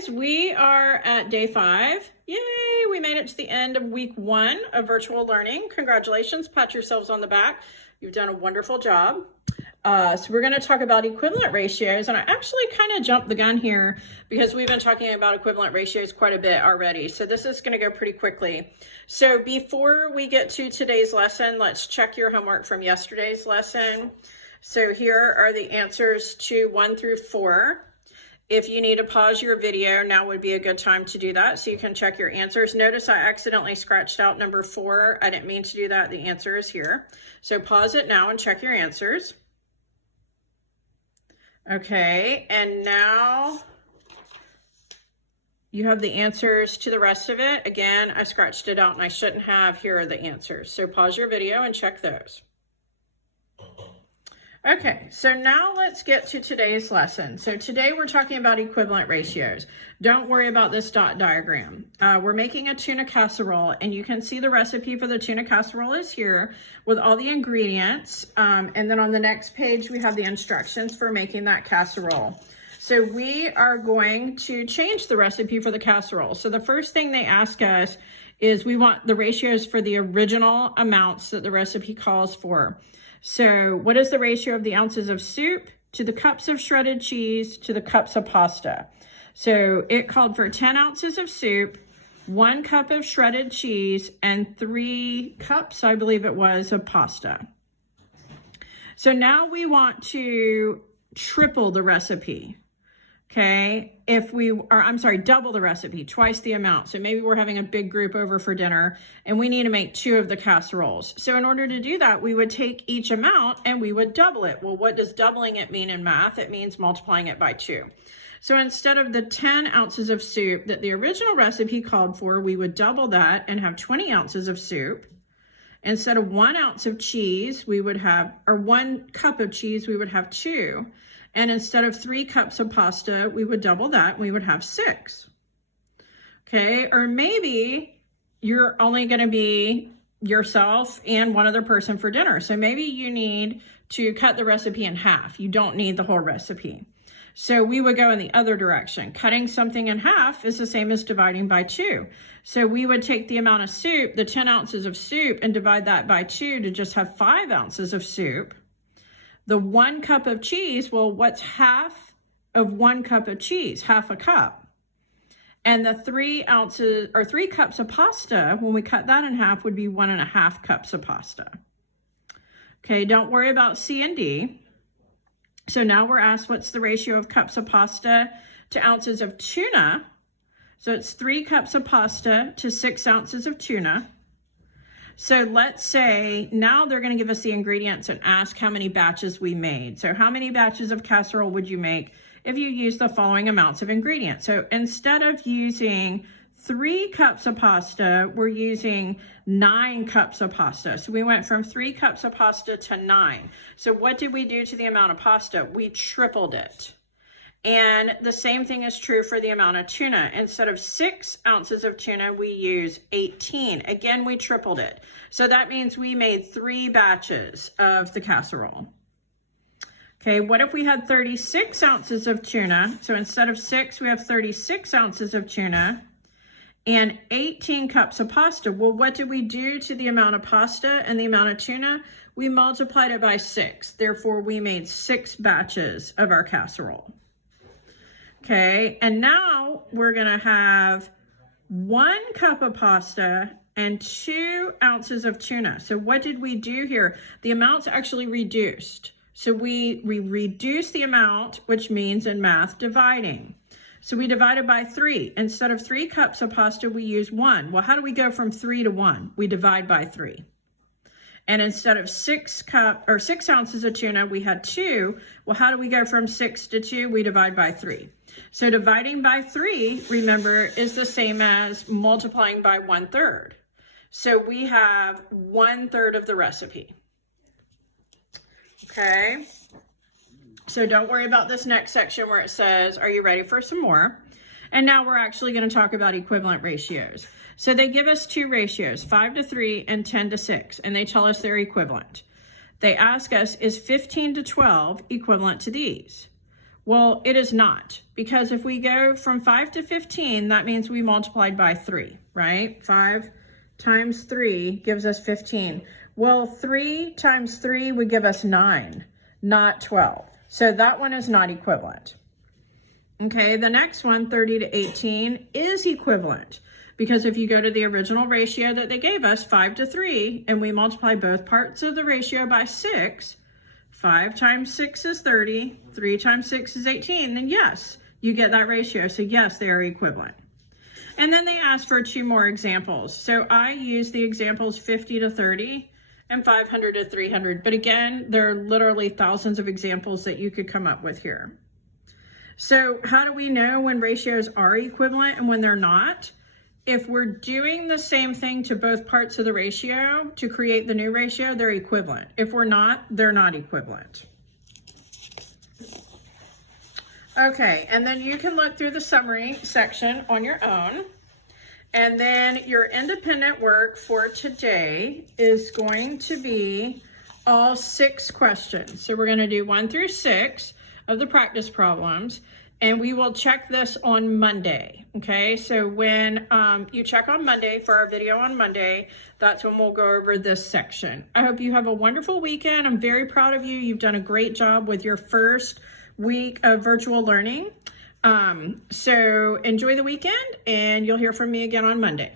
guys, we are at day 5. Yay, we made it to the end of week 1 of virtual learning. Congratulations, pat yourselves on the back. You've done a wonderful job. So we're going to talk about equivalent ratios, and I actually kind of jumped the gun here because we've been talking about equivalent ratios quite a bit already. So this is going to go pretty quickly. So before we get to today's lesson, let's check your homework from yesterday's lesson. So here are the answers to 1 through 4. If you need to pause your video, now would be a good time to do that so you can check your answers. Notice I accidentally scratched out number 4. I didn't mean to do that. The answer is here. So pause it now and check your answers. Okay, and now you have the answers to the rest of it. Again, I scratched it out and I shouldn't have. Here are the answers. So pause your video and check those. Okay, so now let's get to today's lesson. So today we're talking about equivalent ratios. Don't worry about this dot diagram. We're making a tuna casserole, and you can see the recipe for the tuna casserole is here with all the ingredients. And then on the next page, we have the instructions for making that casserole. So we are going to change the recipe for the casserole. So the first thing they ask us is we want the ratios for the original amounts that the recipe calls for. So what is the ratio of the ounces of soup to the cups of shredded cheese to the cups of pasta? So it called for 10 ounces of soup, 1 cup of shredded cheese, and 3 cups, I believe it was, of pasta. So now we want to triple the recipe. Okay, double the recipe, twice the amount. So maybe we're having a big group over for dinner and we need to make 2 of the casseroles. So in order to do that, we would take each amount and we would double it. Well, what does doubling it mean in math? It means multiplying it by 2. So instead of the 10 ounces of soup that the original recipe called for, we would double that and have 20 ounces of soup. Instead of 1 ounce of cheese, we would have, or 1 cup of cheese, we would have 2. And instead of 3 cups of pasta, we would double that, and we would have 6. Okay, or maybe you're only gonna be yourself and one other person for dinner. So maybe you need to cut the recipe in half. You don't need the whole recipe. So we would go in the other direction. Cutting something in half is the same as dividing by 2. So we would take the amount of soup, the 10 ounces of soup, and divide that by 2 to just have 5 ounces of soup. The 1 cup of cheese, well, what's half of 1 cup of cheese? Half a cup. And the 3 ounces or 3 cups of pasta, when we cut that in half, would be 1.5 cups of pasta. Okay, don't worry about C and D. So now we're asked what's the ratio of cups of pasta to ounces of tuna. So it's 3 cups of pasta to 6 ounces of tuna. So let's say now they're going to give us the ingredients and ask how many batches we made. So how many batches of casserole would you make if you use the following amounts of ingredients? So instead of using 3 cups of pasta, we're using 9 cups of pasta. So we went from 3 cups of pasta to 9. So what did we do to the amount of pasta? We tripled it. And the same thing is true for the amount of tuna. Instead of 6 ounces of tuna, we use 18. Again, we tripled it. So that means we made 3 batches of the casserole. Okay, what if we had 36 ounces of tuna? So instead of 6, we have 36 ounces of tuna and 18 cups of pasta. Well, what did we do to the amount of pasta and the amount of tuna? We multiplied it by 6. Therefore, we made 6 batches of our casserole. Okay, and now we're gonna have 1 cup of pasta and 2 ounces of tuna. So what did we do here? The amount's actually reduced. So we reduce the amount, which means in math, dividing. So we divided by 3. Instead of 3 cups of pasta, we use 1. Well, how do we go from 3 to 1? We divide by 3. And instead of 6 ounces of tuna, we had 2. Well, how do we go from 6 to 2? We divide by 3. So dividing by 3, remember, is the same as multiplying by 1/3. So we have 1/3 of the recipe. Okay. So don't worry about this next section where it says, are you ready for some more? And now we're actually going to talk about equivalent ratios. So they give us 2 ratios, 5 to 3 and 10 to 6, and they tell us they're equivalent. They ask us, is 15 to 12 equivalent to these? Well, it is not, because if we go from 5 to 15, that means we multiplied by 3, right? 5 times 3 gives us 15. Well, 3 times 3 would give us 9, not 12. So that one is not equivalent. Okay, the next one, 30 to 18, is equivalent, because if you go to the original ratio that they gave us, 5 to 3, and we multiply both parts of the ratio by 6, 5 times 6 is 30, 3 times 6 is 18, then yes, you get that ratio. So yes, they are equivalent. And then they asked for 2 more examples. So I use the examples 50 to 30 and 500 to 300. But again, there are literally thousands of examples that you could come up with here. So how do we know when ratios are equivalent and when they're not? If we're doing the same thing to both parts of the ratio to create the new ratio, they're equivalent. If we're not, they're not equivalent. Okay, and then you can look through the summary section on your own. And then your independent work for today is going to be all 6 questions. So we're going to do 1 through 6 of the practice problems. And we will check this on Monday, okay? So when you check on Monday for our video on Monday, that's when we'll go over this section. I hope you have a wonderful weekend. I'm very proud of you. You've done a great job with your first week of virtual learning. So enjoy the weekend, and you'll hear from me again on Monday.